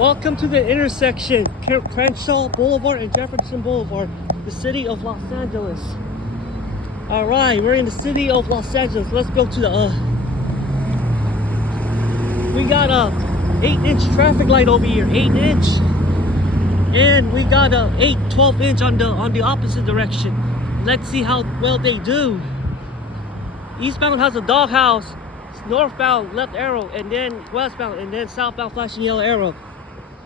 Welcome to the intersection, Crenshaw Blvd and Jefferson Blvd, the city of Los Angeles. All right, we're in the city of Los Angeles. Let's go to the, we got a 8-inch traffic light over here, 8-inch. And we got a 12-inch on the opposite direction. Let's see how well they do. Eastbound has a doghouse, northbound left arrow, and then westbound, and then southbound flashing yellow arrow.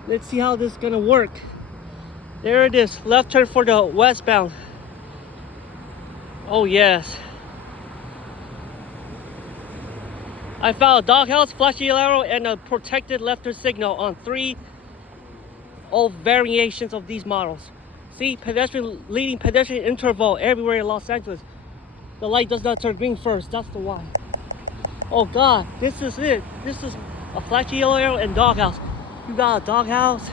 Let's see how this is gonna work. There it is, left turn for the westbound. Oh yes. I found a doghouse, flashing yellow arrow, and a protected left turn signal on 3 all variations of these models. See, leading pedestrian interval everywhere in Los Angeles. The light does not turn green first, that's the why. Oh God, this is it. This is a flashing yellow arrow and doghouse. You got a doghouse.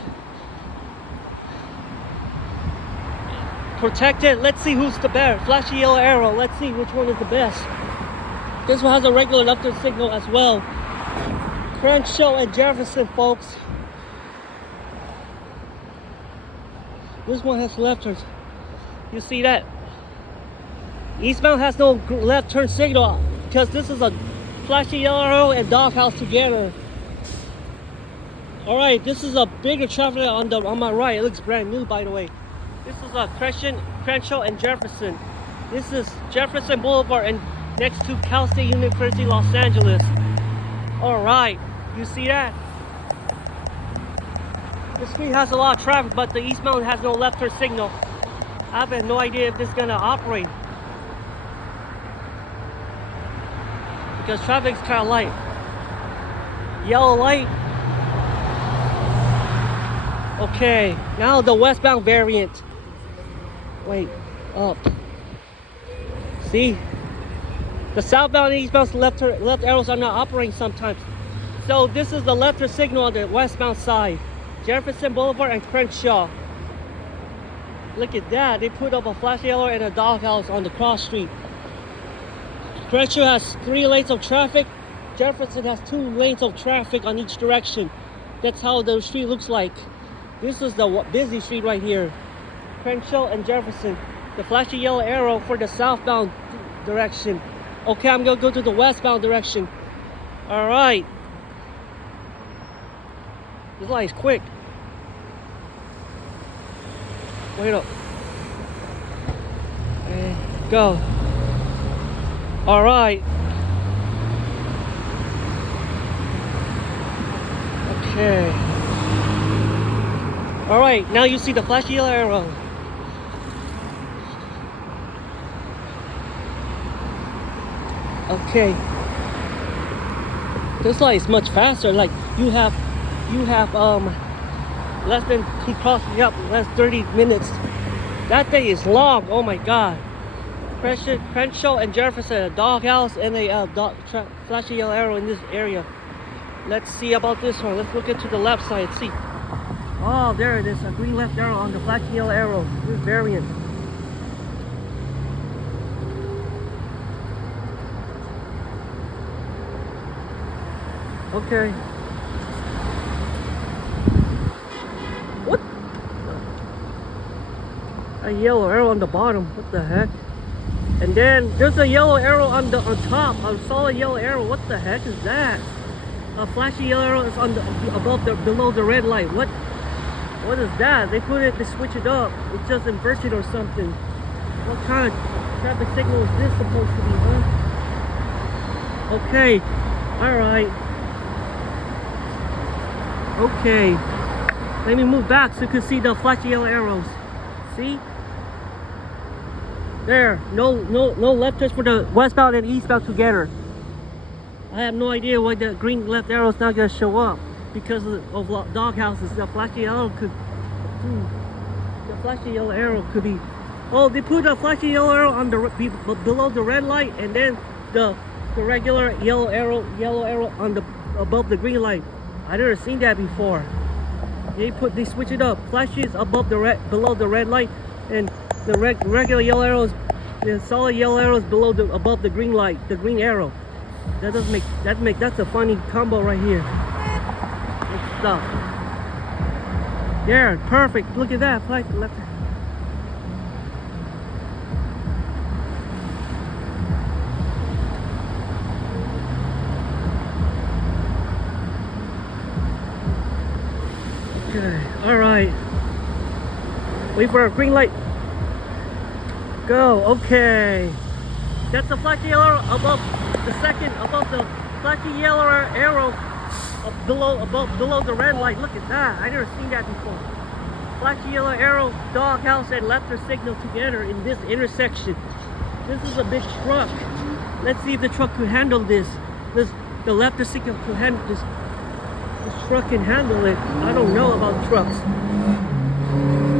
Protected. Let's see who's the best. Flashing yellow arrow. Let's see which one is the best. This one has a regular left turn signal as well. Crenshaw and Jefferson, folks. This one has left turns. You see that? Eastbound has no left turn signal because this is a flashing yellow arrow and doghouse together. All right, this is a bigger traffic on my right. It looks brand new, by the way. This is a Crenshaw and Jefferson. This is Jefferson Blvd and next to Cal State University, Los Angeles. All right, you see that? The street has a lot of traffic, but the eastbound has no left turn signal. I have no idea if this is gonna operate because traffic's kind of light. Yellow light. Okay, now the westbound variant. Wait, up. See? The southbound and eastbound left arrows are not operating sometimes. So this is the left turn signal on the westbound side. Jefferson Blvd and Crenshaw. Look at that. They put up a flashing yellow and a doghouse on the cross street. Crenshaw has 3 lanes of traffic. Jefferson has 2 lanes of traffic on each direction. That's how the street looks like. This is the busy street right here. Crenshaw and Jefferson. The flashing yellow arrow for the southbound direction. Okay, I'm gonna go to the westbound direction. All right. This light is quick. Wait up. And go. All right. Okay. All right, now you see the flashing yellow arrow. Okay. This light is much faster. Like you have less than he crossing up less 30 minutes. That day is long. Oh my God. Crenshaw and Jefferson, a doghouse and a flashing yellow arrow in this area. Let's see about this one. Let's look into the left side. See. Oh, there it is. A green left arrow on the flashing yellow arrow. This variant. Okay. What? A yellow arrow on the bottom. What the heck? And then there's a yellow arrow on top. A solid yellow arrow. What the heck is that? A flashing yellow arrow is on below the red light. What is that? They switch it up. It's just inverted or something. What kind of traffic signal is this supposed to be, huh? Okay. Alright. Okay. Let me move back so you can see the flashing yellow arrows. See? There. No left turns for the westbound and eastbound together. I have no idea why the green left arrow is not going to show up. Because of doghouses, the flashing yellow could be. Oh, they put a flashing yellow arrow on below the red light, and then the regular yellow arrow on above the green light. I never seen that before. They switch it up. Flashes below the red light, and the regular yellow arrows, the solid yellow arrows above the green light, the green arrow. That's a funny combo right here. Good stuff. There, perfect. Look at that. Flag left. Okay, all right. Wait for a green light. Go. Okay. That's the flashy yellow above the second, above the flashy yellow arrow below the red light. Look at that. I never seen that before. Flashy yellow arrow, doghouse, and left signal together in this intersection. This is a big truck. Let's see if the truck could handle this. The left signal could handle this. This truck can handle it. I don't know about trucks.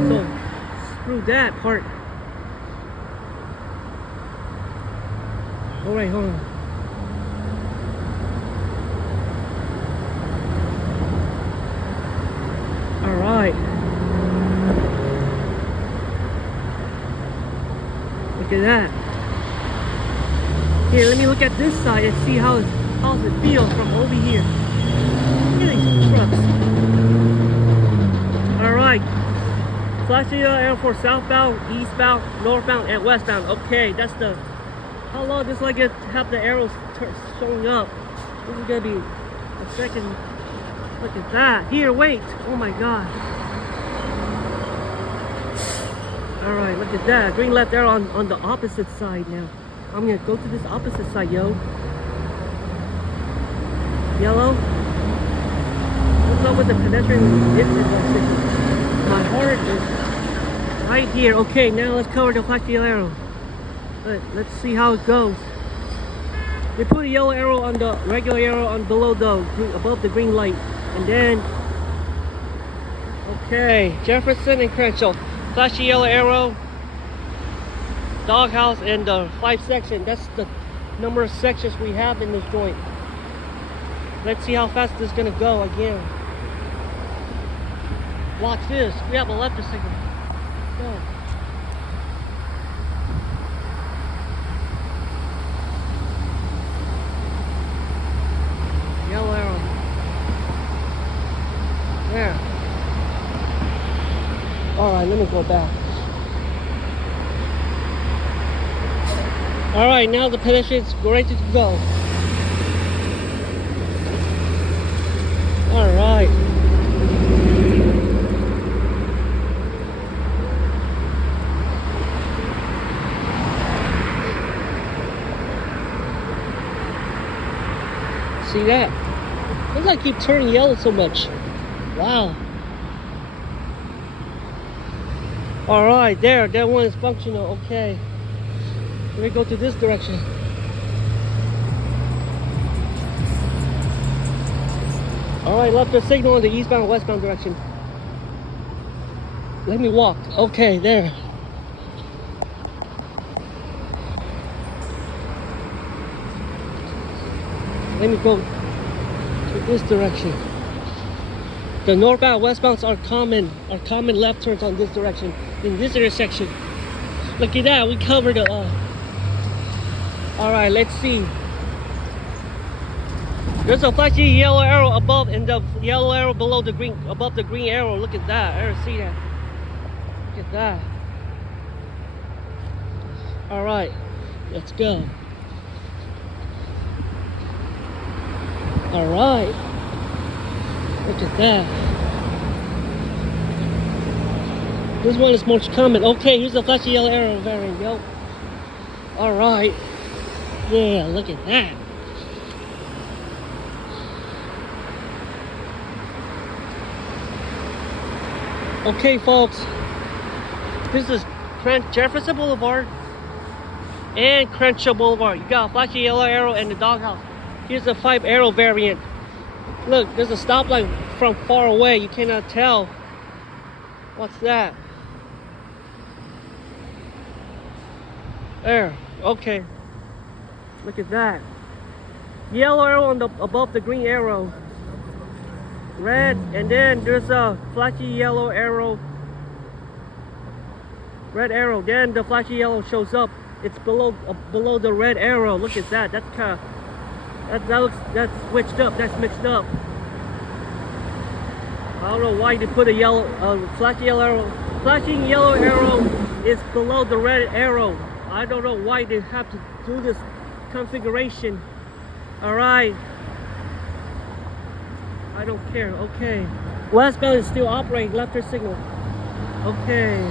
So screw that part. All right, hold on. All right. Look at that. Here, let me look at this side and see how it feels from over here. Look at these trucks. All right. Flashing arrow for southbound, eastbound, northbound, and westbound. Okay, that's the. How long does like it have the arrows showing up? This is gonna be a second. Look at that. Here, wait. Oh my god. All right, look at that. Green left arrow on the opposite side now. I'm gonna go to this opposite side, yo. Yellow. What's up with the pedestrian distance? My heart is right here. Okay, now let's cover the flashy arrow. Let's see how it goes. They put a yellow arrow on the regular arrow on below the above the green light, and then okay, Jefferson and Crenshaw, flashy yellow arrow, doghouse, and the 5 section. That's the number of sections we have in this joint. Let's see how fast this is gonna go again. Watch this. We have a left signal. Go. Yellow arrow. There. Alright, let me go back. Alright, now the pedestrian's ready to go. Alright. See that? Why does I keep turning yellow so much? Wow. Alright, there. That one is functional. Okay. Let me go to this direction. Alright, left the signal in the eastbound, westbound direction. Let me walk. Okay, there. Let me go to this direction. The northbound, westbounds are common left turns on this direction. In this intersection. Look at that, we covered the Alright, let's see. There's a flashy yellow arrow above and the yellow arrow below the green, above the green arrow. Look at that. I don't see that. Look at that. Alright, let's go. Alright. Look at that. This one is more common. Okay, here's the flashy yellow arrow variant, yo. Alright. Yeah, look at that. Okay, folks. This is Jefferson Blvd and Crenshaw Blvd. You got a flashy yellow arrow and the doghouse. Here's the 5 arrow variant. Look, there's a stoplight from far away. You cannot tell. What's that? There. Okay. Look at that. Yellow arrow on the above the green arrow. Red, and then there's a flashy yellow arrow. Red arrow. Then the flashy yellow shows up. It's below the red arrow. Look at that. That's kind of that's switched up. That's mixed up. I don't know why they put a yellow, flashing yellow arrow. Flashing yellow arrow is below the red arrow. I don't know why they have to do this configuration. All right. I don't care. Okay. Westbound is still operating. Left turn signal. Okay.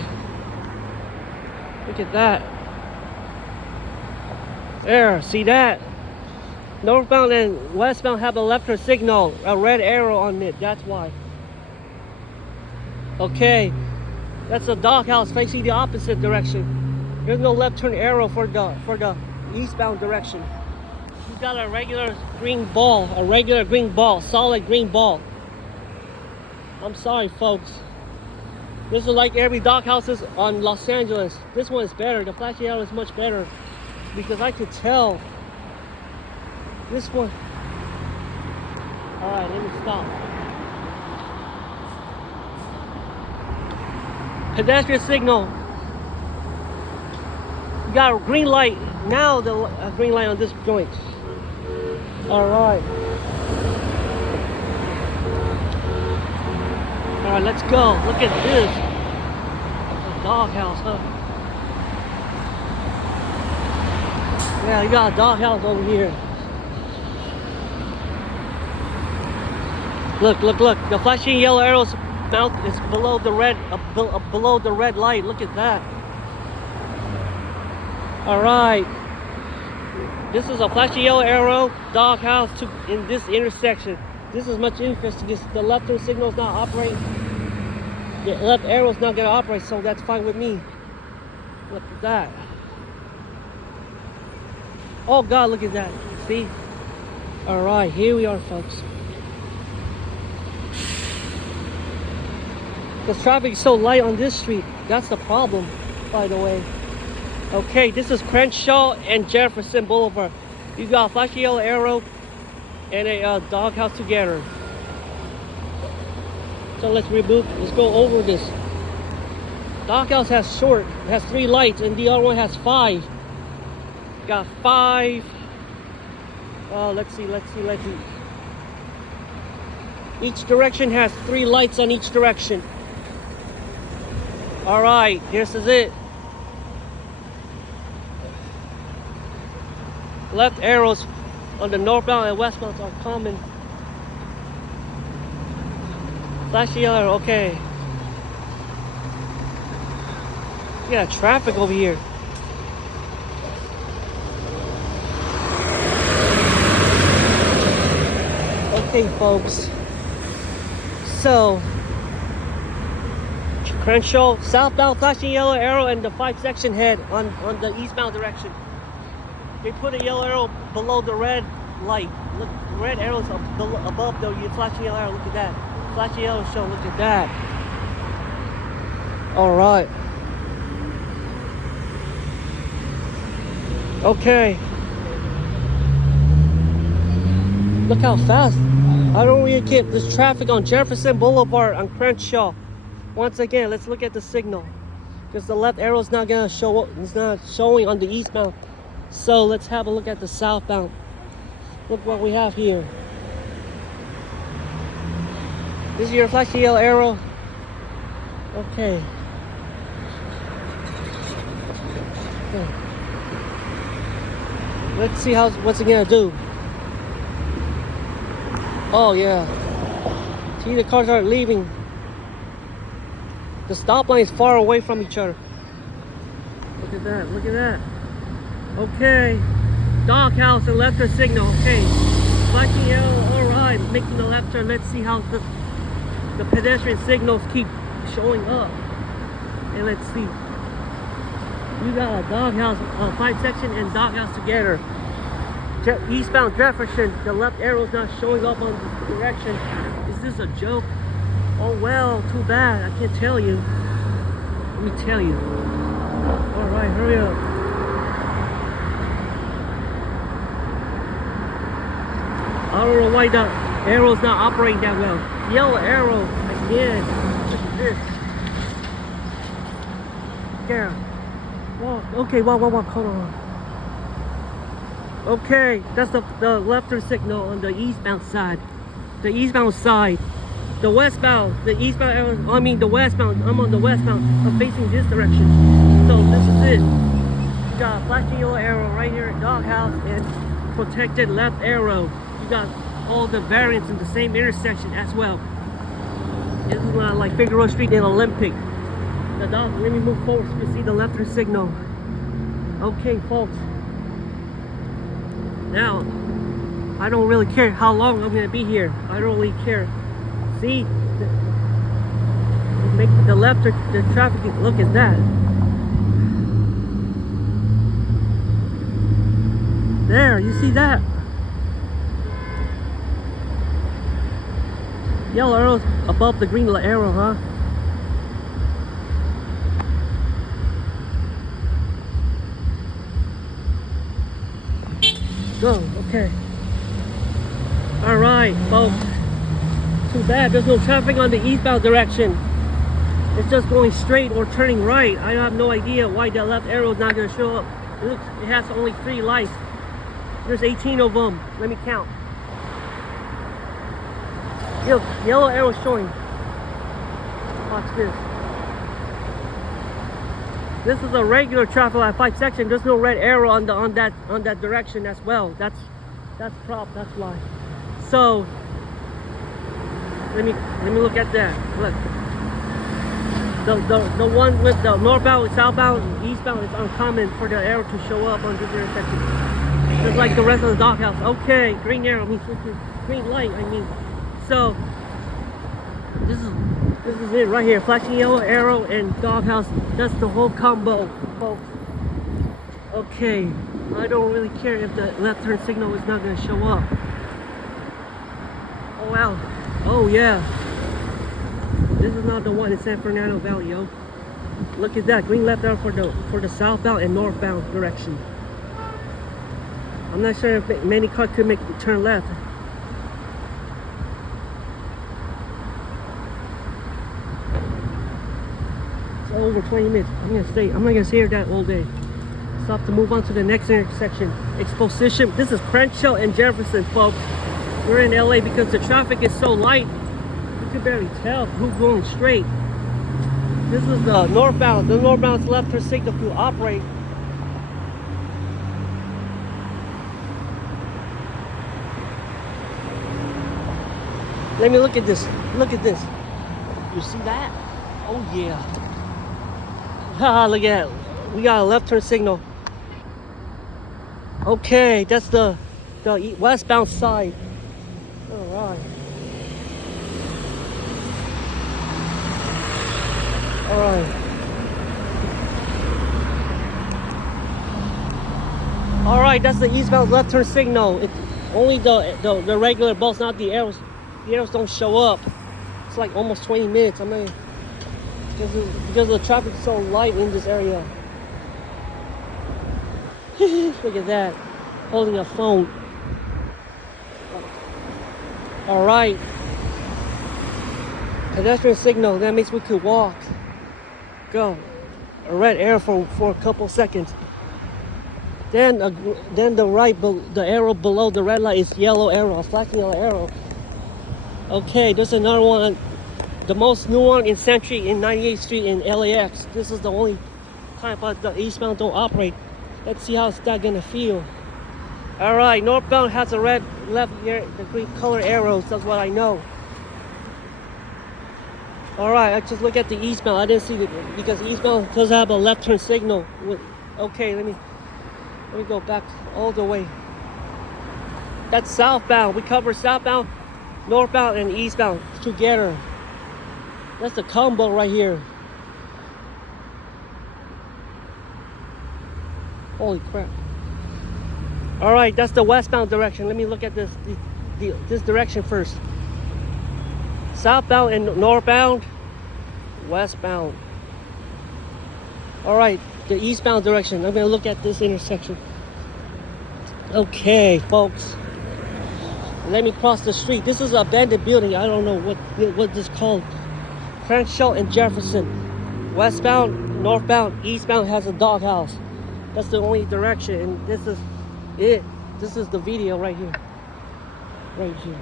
Look at that. There. See that? Northbound and westbound have a left turn signal. A red arrow on it. That's why. Okay. That's the doghouse facing the opposite direction. There's no left turn arrow for the eastbound direction. You got a regular green ball, solid green ball. I'm sorry, folks. This is like every doghouses on Los Angeles. This one is better. The flashing arrow is much better because I could tell this one. All right, let me stop. Pedestrian signal. You got a green light. Now the green light on this joint. All right. All right, let's go. Look at this. A doghouse, huh? Yeah, you got a doghouse over here. Look, look, look. The flashing yellow arrows mount is below the red light. Look at that. All right. This is a flashing yellow arrow doghouse in this intersection. This is much interesting because the left turn signal is not operating. The left arrow is not going to operate, so that's fine with me. Look at that. Oh God, look at that. See? All right, here we are, folks. Because traffic is so light on this street. That's the problem, by the way. Okay, this is Crenshaw and Jefferson Blvd. You got a flashing yellow arrow and a doghouse together. So let's go over this. Doghouse has 3 lights, and the other one has 5. Got 5. Let's see. Each direction has 3 lights on each direction. All right, this is it. Left arrows on the northbound and westbound are common. Flashing yellow, okay. We got traffic over here. Okay, folks. So, Crenshaw, southbound flashing yellow arrow and the 5-section head on the eastbound direction. They put a yellow arrow below the red light. Look, the red arrow's above the flashing yellow arrow. Look at that. Flashing yellow show. Look at that. All right. Okay. Look how fast. I don't really get this traffic on Jefferson Boulevard on Crenshaw. Once again, let's look at the signal. Because the left arrow is not gonna show up. It's not showing on the eastbound. So let's have a look at the southbound. Look what we have here. This is your flashing yellow arrow. Okay. Let's see what's it gonna do. Oh yeah. See, the cars are leaving. The stop line is far away from each other. Look at that. Look at that. Okay. Doghouse and left turn signal. Okay. Flashing yellow. All right. Making the left turn. Let's see how the pedestrian signals keep showing up. And let's see. We got a doghouse, 5-section and doghouse together. Eastbound Jefferson, the left arrow is not showing up on the direction. Is this a joke? Oh well, too bad. I can't tell you. Let me tell you. All right, hurry up. I don't know why the arrow's not operating that well. Yellow arrow again. Look at this. Yeah. Walk. Okay, walk. Hold on. Okay, that's the left turn signal on the eastbound side. The eastbound side. The westbound, the eastbound arrow, I mean the westbound, I'm on the westbound. I'm facing this direction. So this is it. You got a flashing yellow arrow right here at doghouse and protected left arrow. You got all the variants in the same intersection as well. This is not like Figueroa Street in Olympic. The dog, let me move forward so you can see the left turn signal. Okay, folks. Now, I don't really care how long I'm gonna be here. I don't really care. See, make the left, the traffic, look at that. There, you see that? Yellow arrow's above the green arrow, huh? Go, okay. All right, folks. Too bad there's no traffic on the eastbound direction. It's just going straight or turning right. I have no idea why that left arrow is not going to show up. It looks, it has only 3 lights. There's 18 of them. Let me count. Yellow arrow showing. Watch this. This is a regular traffic light 5 section. There's no red arrow on that direction as well. That's prop. That's why. So let me look at that. Look. The one with the northbound, southbound, and eastbound is uncommon for the arrow to show up on this intersection. Just like the rest of the doghouse. Okay, green arrow means green light. I mean, so this is it right here. Flashing yellow arrow and doghouse. That's the whole combo, folks. Okay, I don't really care if the left turn signal is not going to show up. Oh wow. Oh yeah. This is not the one in San Fernando Valley, yo. Look at that, green left arrow for the southbound and northbound direction. I'm not sure if many cars could make the turn left. It's over 20 minutes. I'm not gonna stay here that all day. Stop to move on to the next intersection. Exposition. This is Crenshaw and Jefferson, folks. We're in LA because the traffic is so light. You can barely tell who's going straight. This is the northbound. The northbound's left turn signal to operate. Let me look at this. Look at this. You see that? Oh yeah. Haha, look at it. We got a left turn signal. Okay, that's the westbound side. Alright. Alright. Alright, that's the eastbound left turn signal. It's only the regular bus, not the arrows. The arrows don't show up. It's like almost 20 minutes. I mean, because the traffic is so light in this area. Look at that. Holding a phone. Alright. Pedestrian signal. That means we could walk. Go. A red arrow for a couple seconds. Then the arrow below the red light is yellow arrow, a flashing yellow arrow. Okay, there's another one. The most new one in Century in 98th Street in LAX. This is the only time but the eastbound don't operate. Let's see how it's that gonna feel. Alright, northbound has a red left here, the green color arrows, that's what I know. Alright, I just look at the eastbound. I didn't see it because eastbound doesn't have a left turn signal. Okay, let me go back all the way. That's southbound. We cover southbound, northbound, and eastbound together. That's the combo right here. Holy crap. Alright, that's the westbound direction. Let me look at this direction first. Southbound and northbound, westbound. Alright, the eastbound direction. I'm gonna look at this intersection. Okay, folks. Let me cross the street. This is an abandoned building. I don't know what this is called. Crenshaw and Jefferson. Westbound, northbound, eastbound has a doghouse. That's the only direction, and this is it. This is the video right here. Right here.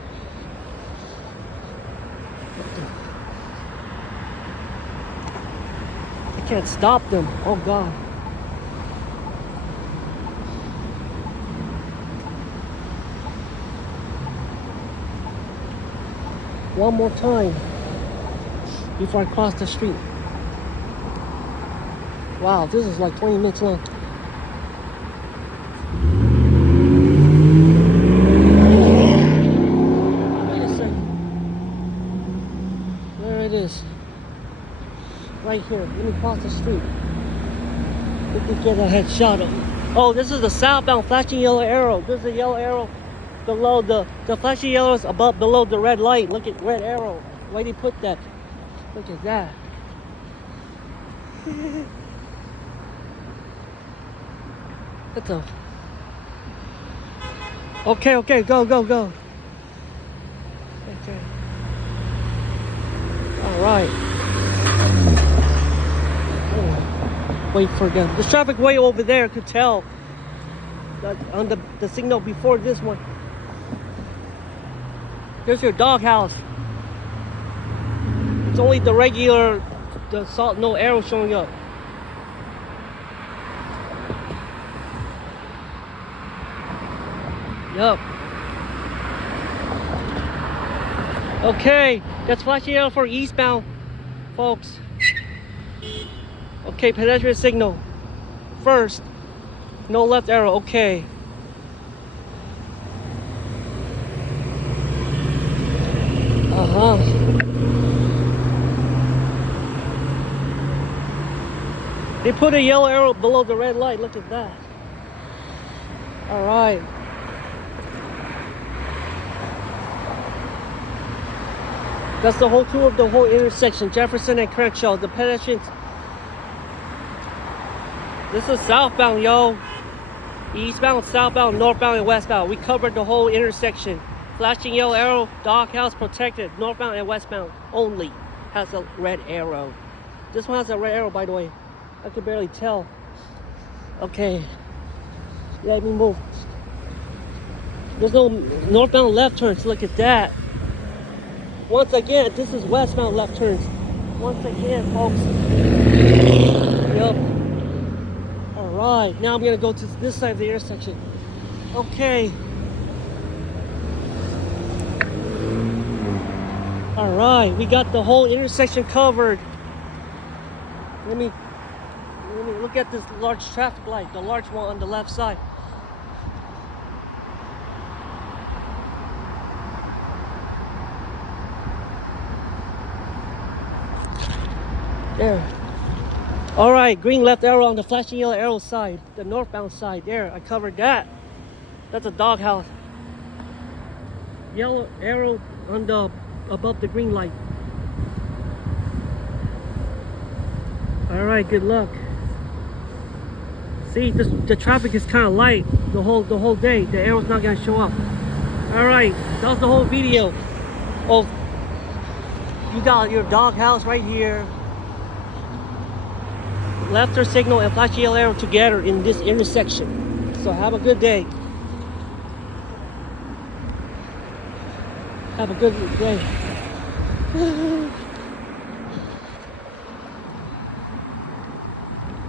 I can't stop them. Oh God. One more time before I cross the street. Wow, this is like 20 minutes long. Wait a second. There it is. Right here. Let me cross the street. We can get a headshot of it. Oh, this is the southbound flashing yellow arrow. This is a yellow arrow below the flashing yellow is below the red light. Look at red arrow. Why did he put that? Look at that. What the? Okay, go. Okay. All right. Oh, wait for them. There's traffic way over there. Could tell on the signal before this one. There's your doghouse. It's only the regular, the salt, no arrow showing up. Yup. Okay, that's flashing arrow for eastbound, folks. Okay, pedestrian signal. First, no left arrow. Okay. They put a yellow arrow below the red light. Look at that. All right. That's the whole tour of the whole intersection, Jefferson and Crenshaw. The pedestrians. This is southbound, yo. Eastbound, southbound, northbound, and westbound. We covered the whole intersection. Flashing yellow arrow, doghouse protected. Northbound and westbound only has a red arrow. This one has a red arrow, by the way. I could barely tell. Okay. Let me move. There's no northbound left turns. Look at that. Once again, this is westbound left turns. Once again, folks. Yup. Alright, now I'm gonna go to this side of the intersection. Okay. Alright, we got the whole intersection covered. Let me look at this large traffic light, the large one on the left side. There. All right, green left arrow on the flashing yellow arrow side, the northbound side. There, I covered that. That's a doghouse. Yellow arrow on the above the green light. All right, good luck. See, the traffic is kind of light the whole day. The arrow's not gonna show up. All right, that was the whole video. Oh, you got your doghouse right here. Left turn signal and flashing yellow arrow together in this intersection. So have a good day. Have a good day.